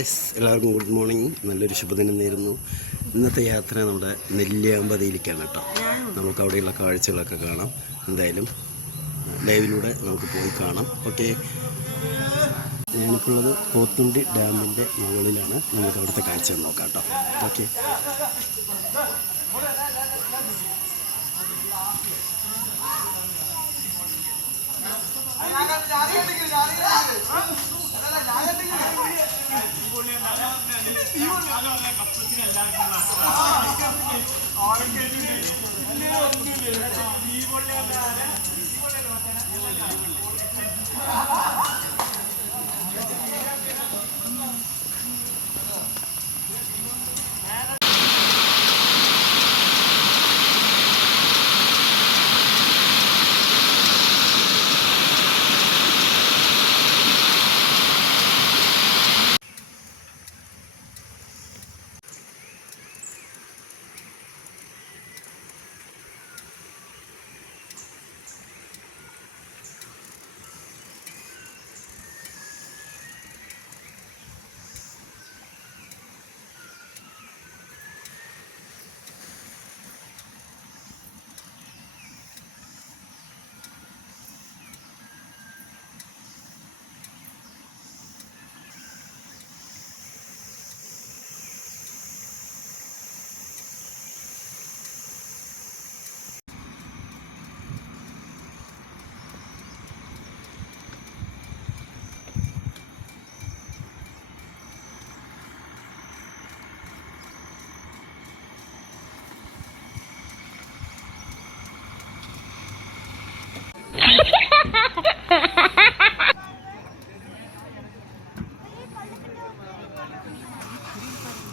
Guys, എല്ലാവർക്കും good morning. നല്ലൊരു ശുഭദിനം നേരുന്നു. ഇന്നത്തെ യാത്ര നമ്മുടെ നെല്ലിയാമ്പതിയിലേക്കാണ് കേട്ടോ. നമുക്ക് അവിടെയുള്ള കാഴ്ചകളൊക്കെ കാണാം. എന്തായാലും ലൈവിലൂടെ നമുക്ക് പോയി കാണാം. ഓക്കെ, ഞാനിപ്പോൾ ഉള്ളത് പോത്തുണ്ടി ഡാമിൻ്റെ മുകളിലാണ്. നമുക്ക് അവിടുത്തെ കാഴ്ച നോക്കാം കേട്ടോ. ഓക്കെ,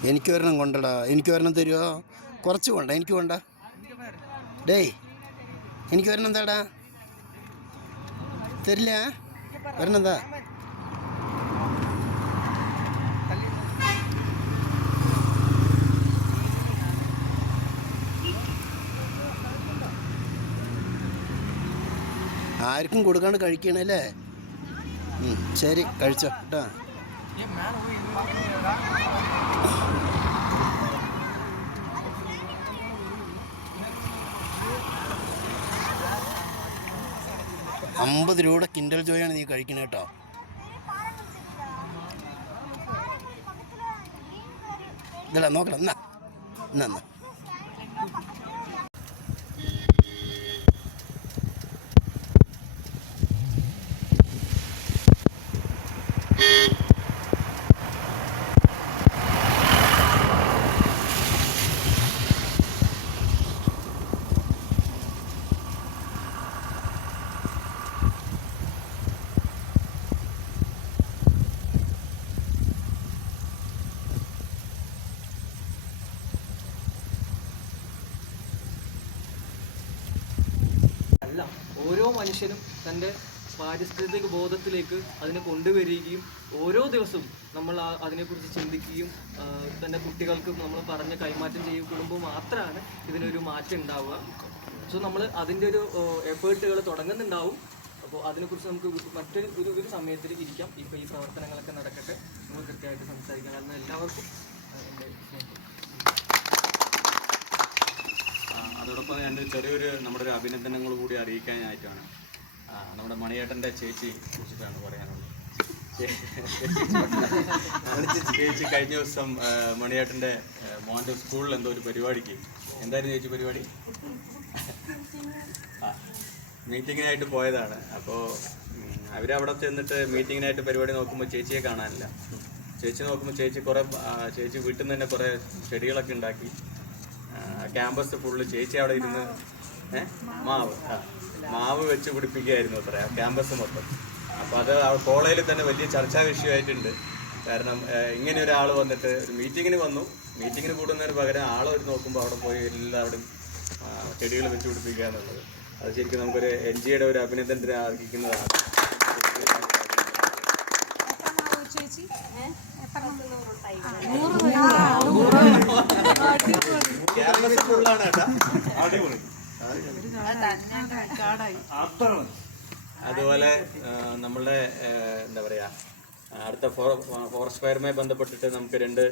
എനിക്ക് ഒരെണ്ണം കൊണ്ടടാ. എനിക്ക് ഒരെണ്ണം തരുമോ? കുറച്ച് കൊണ്ട, എനിക്ക് കൊണ്ട. ഡേയ്, എനിക്ക് ഒരെണ്ണം എന്താടാ? തരില്ല? ഒരെണ്ണം എന്താ? ആർക്കും കൊടുക്കാണ്ട് കഴിക്കണല്ലേ? ശരി, കഴിച്ചോ കേട്ടോ. $50 കിൻഡൽ ജോയാണ് നീ കഴിക്കണേ കേട്ടോ. ഇതല്ല നോക്കണം. എന്നാ എന്നാ ഓരോ മനുഷ്യനും തൻ്റെ പാരിസ്ഥിതിക ബോധത്തിലേക്ക് അതിനെ കൊണ്ടുവരികയും ഓരോ ദിവസവും നമ്മൾ അതിനെക്കുറിച്ച് ചിന്തിക്കുകയും തൻ്റെ കുട്ടികൾക്ക് നമ്മൾ പറഞ്ഞ് കൈമാറ്റം ചെയ്യുമ്പോൾ മാത്രമാണ് ഇതിനൊരു മാറ്റം ഉണ്ടാവുക. സോ നമ്മൾ അതിൻ്റെ ഒരു എഫേർട്ടുകൾ തുടങ്ങുന്നുണ്ടാവും. അപ്പോൾ അതിനെക്കുറിച്ച് നമുക്ക് മറ്റൊരു സമയത്തിൽ ഇരിക്കാം. ഇപ്പോൾ ഈ പ്രവർത്തനങ്ങളൊക്കെ നടക്കട്ടെ, നമുക്ക് കൃത്യമായിട്ട് സംസാരിക്കാം. കാരണം എല്ലാവർക്കും എൻ്റെ അതോടൊപ്പം ഞാൻ ചെറിയൊരു നമ്മുടെ ഒരു അഭിനന്ദനങ്ങൾ കൂടി അറിയിക്കാനായിട്ടാണ്. നമ്മുടെ മണിയേട്ടൻ്റെ ചേച്ചി കുറിച്ചിട്ടാണ് പറയാനുള്ളത്. ചേച്ചി കഴിഞ്ഞ ദിവസം മണിയേട്ടൻ്റെ മോൻ്റെ സ്കൂളിൽ എന്തോ ഒരു പരിപാടിക്ക്, എന്തായിരുന്നു ചേച്ചി പരിപാടി? മീറ്റിങ്ങിനായിട്ട് പോയതാണ്. അപ്പോൾ അവരവിടെ ചെന്നിട്ട് മീറ്റിങ്ങിനായിട്ട് പരിപാടി നോക്കുമ്പോൾ ചേച്ചിയെ കാണാനില്ല. ചേച്ചി നോക്കുമ്പോൾ ചേച്ചി വീട്ടിൽ നിന്ന് തന്നെ കുറേ ചെടികളൊക്കെ ഉണ്ടാക്കി ക്യാമ്പസ് ഫുള്ള് ചേച്ചി അവിടെ ഇരുന്ന് മാവ് വെച്ച് പിടിപ്പിക്കുകയായിരുന്നു അത്ര ക്യാമ്പസ് മൊത്തം. അപ്പോൾ അത് കോളേജിൽ തന്നെ വലിയ ചർച്ചാ വിഷയമായിട്ടുണ്ട്. കാരണം ഇങ്ങനെ ഒരാൾ വന്നിട്ട് ഒരു മീറ്റിങ്ങിന് വന്നു, മീറ്റിങ്ങിന് കൂടുന്നതിന് പകരം ആളൊരു നോക്കുമ്പോൾ അവിടെ പോയി എല്ലാവരും ചെടികൾ വെച്ച് പിടിപ്പിക്കുക എന്നുള്ളത് അത് ശരിക്കും നമുക്കൊരു NGOയുടെ ഒരു അഭിനന്ദനത്തിന് അർഹിക്കുന്നതാണ്. അതുപോലെ നമ്മളുടെ എന്താ പറയുക അടുത്ത ഫോറസ്റ്റ് ഫയറുമായി ബന്ധപ്പെട്ടിട്ട് നമുക്ക് 2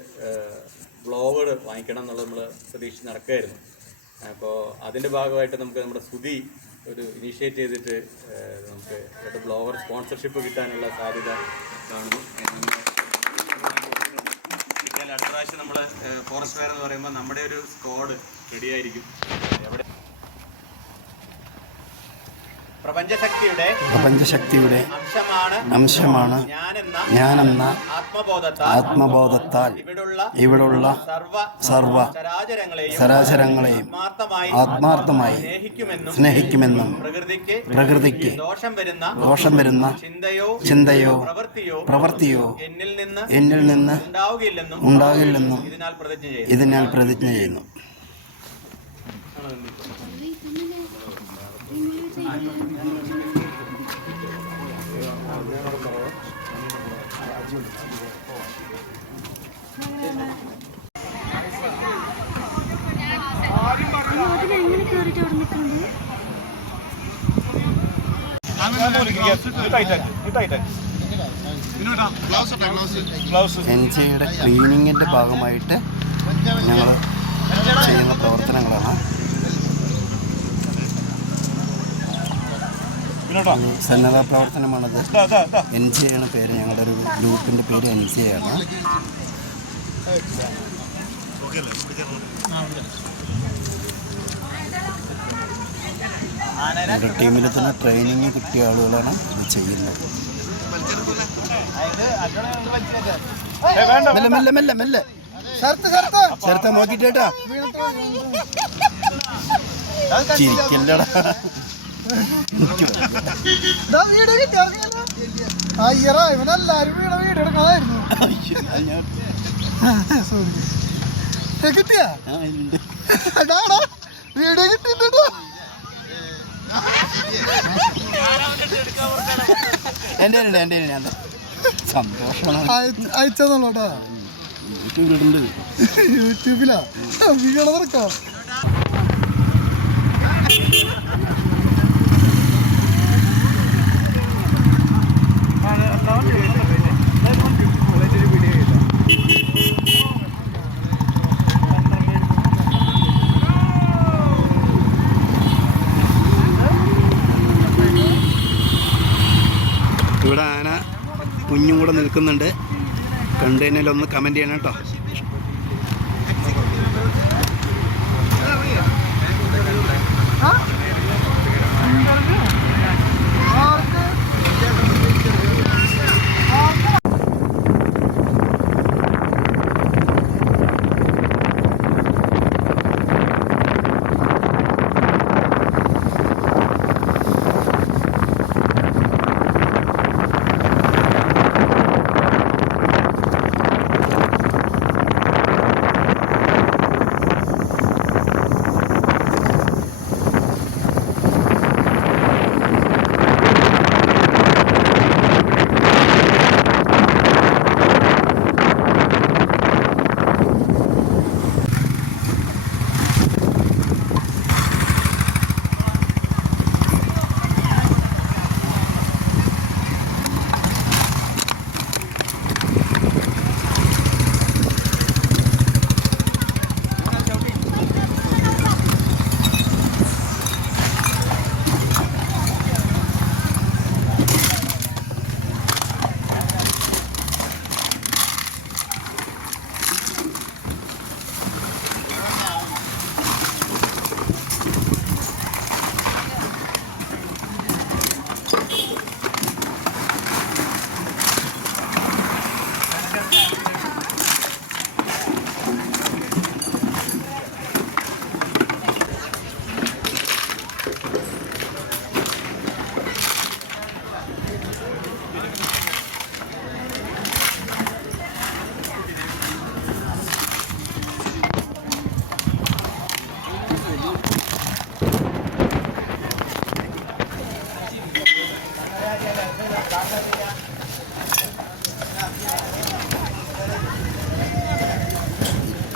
ബ്ലോവർ വാങ്ങിക്കണം എന്നുള്ളത് നമ്മൾ പ്രതീക്ഷിച്ച് നടക്കുകയായിരുന്നു. അപ്പോൾ അതിൻ്റെ ഭാഗമായിട്ട് നമുക്ക് നമ്മുടെ സുധി ഒരു ഇനീഷ്യേറ്റ് ചെയ്തിട്ട് നമുക്ക് 2 ബ്ലോവർ സ്പോൺസർഷിപ്പ് കിട്ടാനുള്ള സാധ്യത കാണുന്നു. അടുത്ത പ്രാവശ്യം നമ്മൾ ഫോറസ്റ്റ് ഫയർ എന്ന് പറയുമ്പോൾ നമ്മുടെ ഒരു സ്ക്വാഡ് റെഡിയായിരിക്കും. എവിടെ പ്രപഞ്ചശക്തിയുടെ അംശമാണ് ഞാനെന്ന ആത്മബോധത്താൽ ഇവിടുള്ള സർവ ചരാചരങ്ങളെയും ആത്മാർത്ഥമായി സ്നേഹിക്കുമെന്നും പ്രകൃതിക്ക് ദോഷം വരുന്ന ചിന്തയോ പ്രവൃത്തിയോ എന്നിൽ നിന്ന് ഉണ്ടാകില്ലെന്നും ഇതിനാൽ പ്രതിജ്ഞ ചെയ്യുന്നു. എൻജിയുടെ ക്ലീനിങ്ങിൻ്റെ ഭാഗമായിട്ട് ഞങ്ങൾ ചെയ്യുന്ന പ്രവർത്തനങ്ങളാണ്. സന്നദ്ധ പ്രവർത്തനമാണത്. NGA ആണ് പേര്. ഞങ്ങളുടെ ഒരു ഗ്രൂപ്പിൻ്റെ പേര് NGA ആണ്. നമ്മുടെ ടീമിൽ തന്നെ ട്രെയിനിങ് കിട്ടിയ ആളുകളാണ് ഇത് ചെയ്യുന്നത്. മെല്ലെ മെല്ലെ മെല്ലെ മെല്ലെ ചേർത്ത നോക്കിട്ടേട്ടാ ചിരിക്കല്ലടാ. ഇവനെല്ലാരും വീട് എടുക്കാതായിരുന്നു. കിട്ടിയാ വീഡിയോ കിട്ടിട്ടോ. എൻ്റെ സന്തോഷമാണ്. അയച്ചോളൂട്ടാ യൂട്യൂബിലാ വീഡിയോ നടക്കാം. ഇവിടെ ആന കുഞ്ഞും കൂടെ നിൽക്കുന്നുണ്ട്. കണ്ടു കഴിഞ്ഞാൽ ഒന്ന് കമൻറ്റ് ചെയ്യണം കേട്ടോ.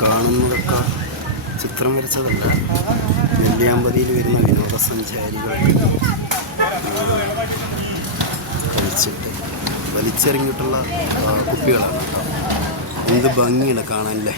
കാണുന്നതൊക്കെ ചിത്രം വരച്ചതല്ല, നെല്ലിയാമ്പതിയിൽ വരുന്ന വിനോദസഞ്ചാരികൾ കഴിച്ചിട്ട് വലിച്ചെറിഞ്ഞിട്ടുള്ള കുപ്പികളാണ് കേട്ടോ. എന്ത് ഭംഗിയാണ് കാണാനല്ലേ.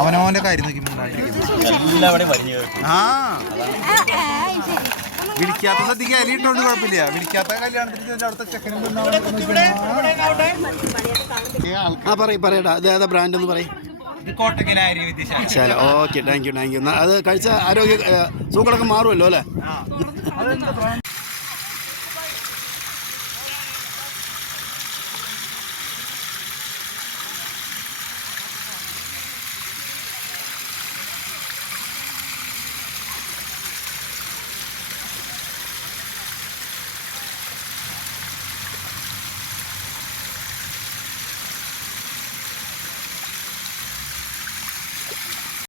അവനവന്റെ കാര്യം നോക്കി വിളിക്കാത്ത സദ്യക്ക് അരി ഇട്ടോണ്ട് കുഴപ്പമില്ല. വിളിക്കാത്ത കല്യാണത്തിന് അവിടുത്തെ ചെക്കനും പറയടാ. ഇത് ഏതാ ബ്രാൻഡ് എന്ന് പറയും. ശരി, ഓക്കെ, താങ്ക് യു. അത് കഴിച്ച ആരോഗ്യ സൂക്കളൊക്കെ മാറുമല്ലോ അല്ലേ?